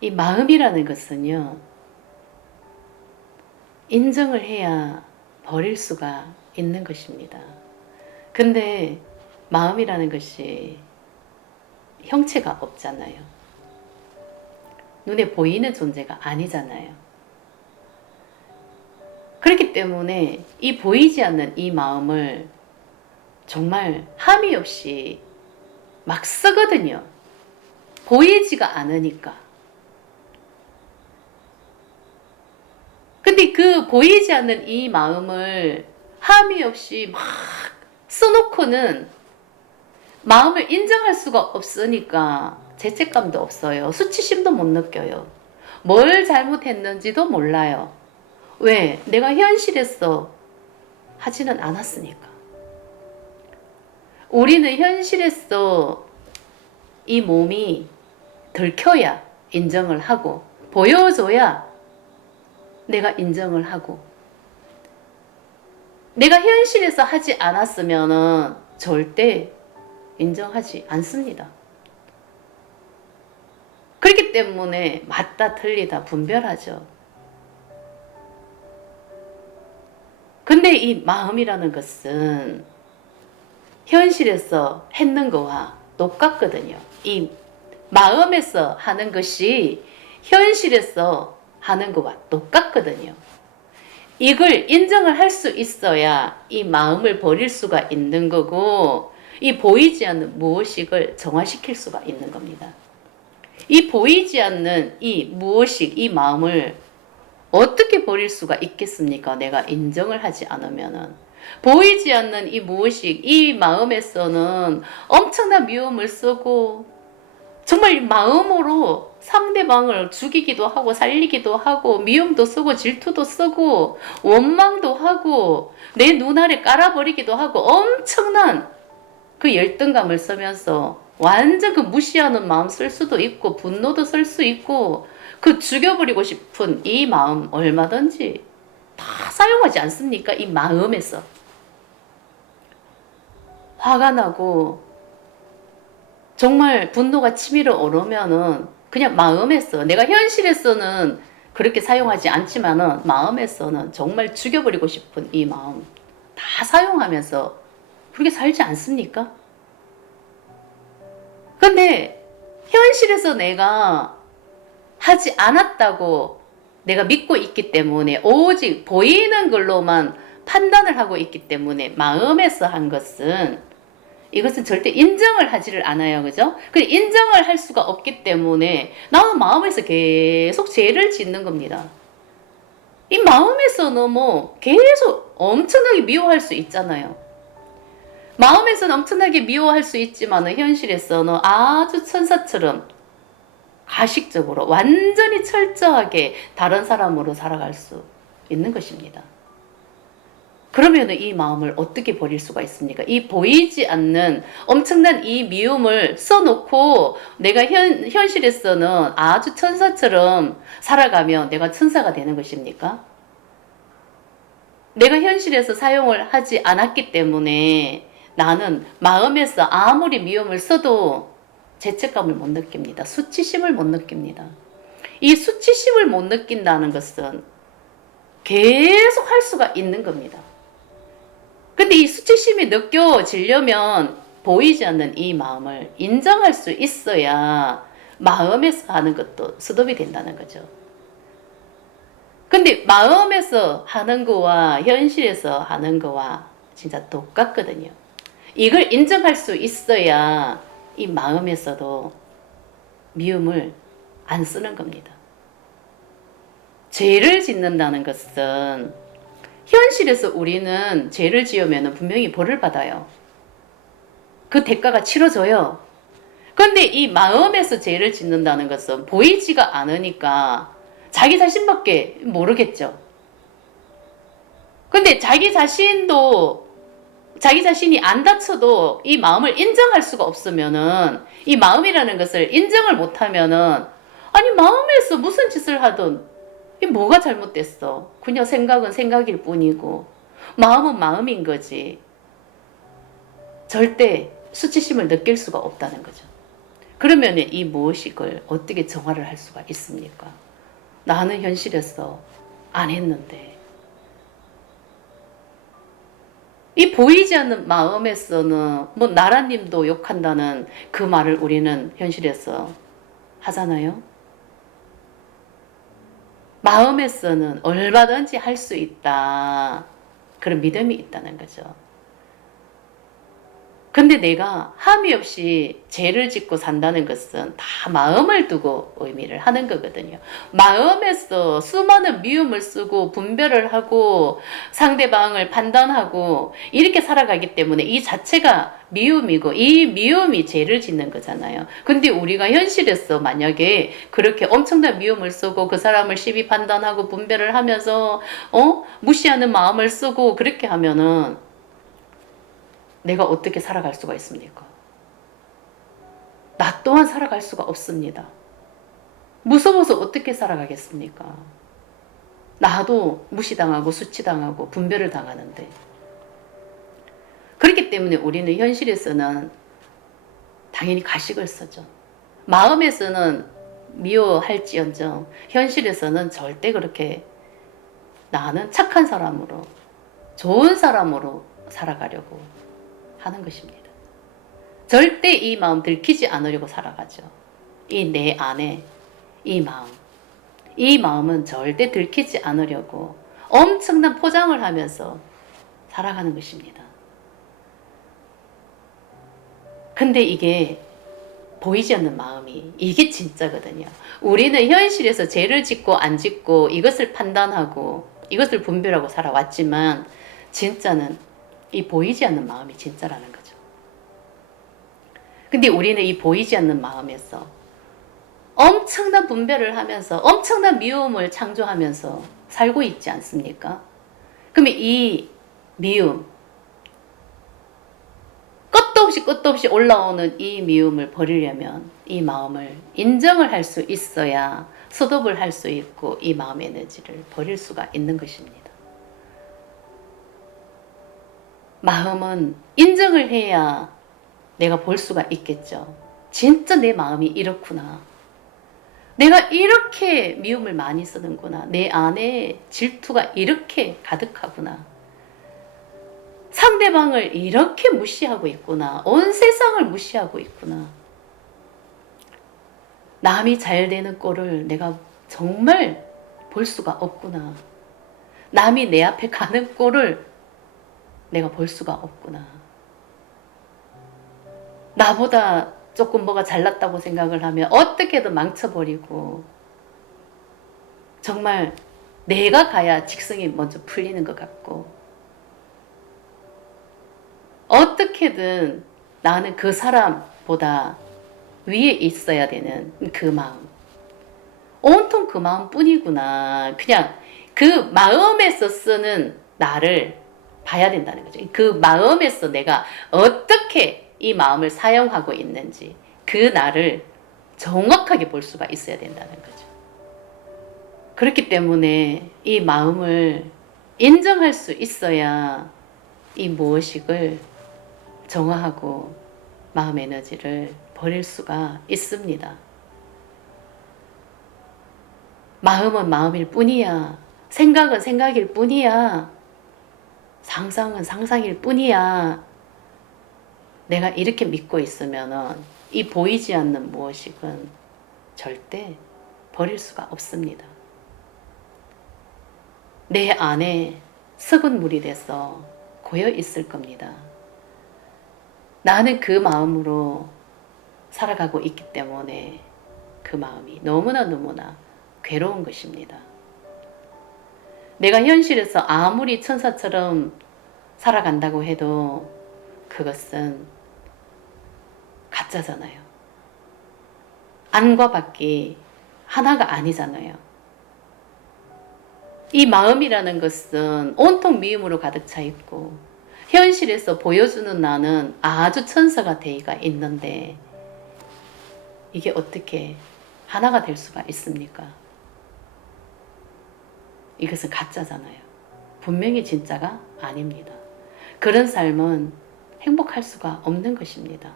이 마음이라는 것은요, 인정을 해야 버릴 수가 있는 것입니다. 근데 마음이라는 것이 형체가 없잖아요. 눈에 보이는 존재가 아니잖아요. 그렇기 때문에 이 보이지 않는 이 마음을 정말 함이 없이 막 쓰거든요. 보이지가 않으니까. 근데 그 보이지 않는 이 마음을 함이 없이 막 써놓고는 마음을 인정할 수가 없으니까 죄책감도 없어요. 수치심도 못 느껴요. 뭘 잘못했는지도 몰라요. 왜? 내가 현실에서 하지는 않았으니까. 우리는 현실에서 이 몸이 들켜야 인정을 하고, 보여줘야 내가 인정을 하고, 내가 현실에서 하지 않았으면 절대 인정하지 않습니다. 그렇기 때문에 맞다 틀리다 분별하죠. 근데 이 마음이라는 것은 현실에서 했는 거와 똑같거든요. 이 마음에서 하는 것이 현실에서 하는 거와 똑같거든요. 이걸 인정을 할 수 있어야 이 마음을 버릴 수가 있는 거고, 이 보이지 않는 무엇익을 정화시킬 수가 있는 겁니다. 이 보이지 않는 이 무엇익, 이 마음을 어떻게 버릴 수가 있겠습니까? 내가 인정을 하지 않으면은. 보이지 않는 이 무엇익, 이 마음에서는 엄청난 미움을 쓰고, 정말 마음으로 상대방을 죽이기도 하고 살리기도 하고 미움도 쓰고 질투도 쓰고 원망도 하고 내 눈알에 깔아버리기도 하고 엄청난 그 열등감을 쓰면서 완전 그 무시하는 마음 쓸 수도 있고 분노도 쓸 수 있고 그 죽여버리고 싶은 이 마음 얼마든지 다 사용하지 않습니까? 이 마음에서 화가 나고 정말 분노가 치밀어 오르면은 그냥 마음에서 내가 현실에서는 그렇게 사용하지 않지만은 마음에서는 정말 죽여버리고 싶은 이 마음 다 사용하면서 그렇게 살지 않습니까? 근데 현실에서 내가 하지 않았다고 내가 믿고 있기 때문에 오직 보이는 걸로만 판단을 하고 있기 때문에 마음에서 한 것은 이것은 절대 인정을 하지를 않아요. 그죠? 그 인정을 할 수가 없기 때문에 나는 마음에서 계속 죄를 짓는 겁니다. 이 마음에서는 뭐 계속 엄청나게 미워할 수 있잖아요. 마음에서는 엄청나게 미워할 수 있지만 현실에서는 아주 천사처럼 가식적으로 완전히 철저하게 다른 사람으로 살아갈 수 있는 것입니다. 그러면 이 마음을 어떻게 버릴 수가 있습니까? 이 보이지 않는 엄청난 이 미움을 써놓고 내가 현실에서는 아주 천사처럼 살아가면 내가 천사가 되는 것입니까? 내가 현실에서 사용을 하지 않았기 때문에 나는 마음에서 아무리 미움을 써도 죄책감을 못 느낍니다. 수치심을 못 느낍니다. 이 수치심을 못 느낀다는 것은 계속 할 수가 있는 겁니다. 근데 이 수치심이 느껴지려면 보이지 않는 이 마음을 인정할 수 있어야 마음에서 하는 것도 스톱이 된다는 거죠. 근데 마음에서 하는 거와 현실에서 하는 거와 진짜 똑같거든요. 이걸 인정할 수 있어야 이 마음에서도 미움을 안 쓰는 겁니다. 죄를 짓는다는 것은 현실에서 우리는 죄를 지으면 분명히 벌을 받아요. 그 대가가 치러져요. 그런데 이 마음에서 죄를 짓는다는 것은 보이지가 않으니까 자기 자신밖에 모르겠죠. 근데 자기 자신도 자기 자신이 안 다쳐도 이 마음을 인정할 수가 없으면은 이 마음이라는 것을 인정을 못하면은 아니 마음에서 무슨 짓을 하든 이 뭐가 잘못됐어? 그냥 생각은 생각일 뿐이고 마음은 마음인 거지. 절대 수치심을 느낄 수가 없다는 거죠. 그러면 이 무의식을 어떻게 정화를 할 수가 있습니까? 나는 현실에서 안 했는데. 이 보이지 않는 마음에서는 뭐 나라님도 욕한다는 그 말을 우리는 현실에서 하잖아요. 마음에서는 얼마든지 할 수 있다. 그런 믿음이 있다는 거죠. 근데 내가 함이 없이 죄를 짓고 산다는 것은 다 마음을 두고 의미를 하는 거거든요. 마음에서 수많은 미움을 쓰고 분별을 하고 상대방을 판단하고 이렇게 살아가기 때문에 이 자체가 미움이고 이 미움이 죄를 짓는 거잖아요. 근데 우리가 현실에서 만약에 그렇게 엄청난 미움을 쓰고 그 사람을 시비 판단하고 분별을 하면서 무시하는 마음을 쓰고 그렇게 하면은 내가 어떻게 살아갈 수가 있습니까? 나 또한 살아갈 수가 없습니다. 무서워서 어떻게 살아가겠습니까? 나도 무시당하고 수치당하고 분별을 당하는데. 그렇기 때문에 우리는 현실에서는 당연히 가식을 쓰죠. 마음에서는 미워할지언정 현실에서는 절대 그렇게 나는 착한 사람으로 좋은 사람으로 살아가려고 하는 것입니다. 절대 이 마음 들키지 않으려고 살아가죠. 이 내 안에 이 마음. 이 마음은 절대 들키지 않으려고 엄청난 포장을 하면서 살아가는 것입니다. 근데 이게 보이지 않는 마음이 이게 진짜거든요. 우리는 현실에서 죄를 짓고 안 짓고 이것을 판단하고 이것을 분별하고 살아왔지만 진짜는 이 보이지 않는 마음이 진짜라는 거죠. 근데 우리는 이 보이지 않는 마음에서 엄청난 분별을 하면서 엄청난 미움을 창조하면서 살고 있지 않습니까? 그러면 이 미움, 끝도 없이 올라오는 이 미움을 버리려면 이 마음을 인정을 할 수 있어야 스톱을 할 수 있고 이 마음 에너지를 버릴 수가 있는 것입니다. 마음은 인정을 해야 내가 볼 수가 있겠죠. 진짜 내 마음이 이렇구나. 내가 이렇게 미움을 많이 쓰는구나. 내 안에 질투가 이렇게 가득하구나. 상대방을 이렇게 무시하고 있구나. 온 세상을 무시하고 있구나. 남이 잘 되는 꼴을 내가 정말 볼 수가 없구나. 남이 내 앞에 가는 꼴을 내가 볼 수가 없구나. 나보다 조금 뭐가 잘났다고 생각을 하면 어떻게든 망쳐버리고 정말 내가 가야 직성이 먼저 풀리는 것 같고 어떻게든 나는 그 사람보다 위에 있어야 되는 그 마음. 온통 그 마음뿐이구나. 그냥 그 마음에서 쓰는 나를 봐야 된다는 거죠. 그 마음에서 내가 어떻게 이 마음을 사용하고 있는지 그 나를 정확하게 볼 수가 있어야 된다는 거죠. 그렇기 때문에 이 마음을 인정할 수 있어야 이 무의식을 정화하고 마음 에너지를 버릴 수가 있습니다. 마음은 마음일 뿐이야. 생각은 생각일 뿐이야. 상상은 상상일 뿐이야. 내가 이렇게 믿고 있으면 이 보이지 않는 무의식은 절대 버릴 수가 없습니다. 내 안에 썩은 물이 돼서 고여 있을 겁니다. 나는 그 마음으로 살아가고 있기 때문에 그 마음이 너무나 괴로운 것입니다. 내가 현실에서 아무리 천사처럼 살아간다고 해도 그것은 가짜잖아요. 안과 밖이 하나가 아니잖아요. 이 마음이라는 것은 온통 미움으로 가득 차 있고 현실에서 보여주는 나는 아주 천사가 되어가 있는데 이게 어떻게 하나가 될 수가 있습니까? 이것은 가짜잖아요. 분명히 진짜가 아닙니다. 그런 삶은 행복할 수가 없는 것입니다.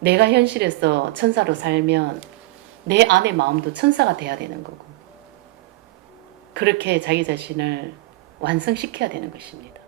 내가 현실에서 천사로 살면 내 안의 마음도 천사가 돼야 되는 거고, 그렇게 자기 자신을 완성시켜야 되는 것입니다.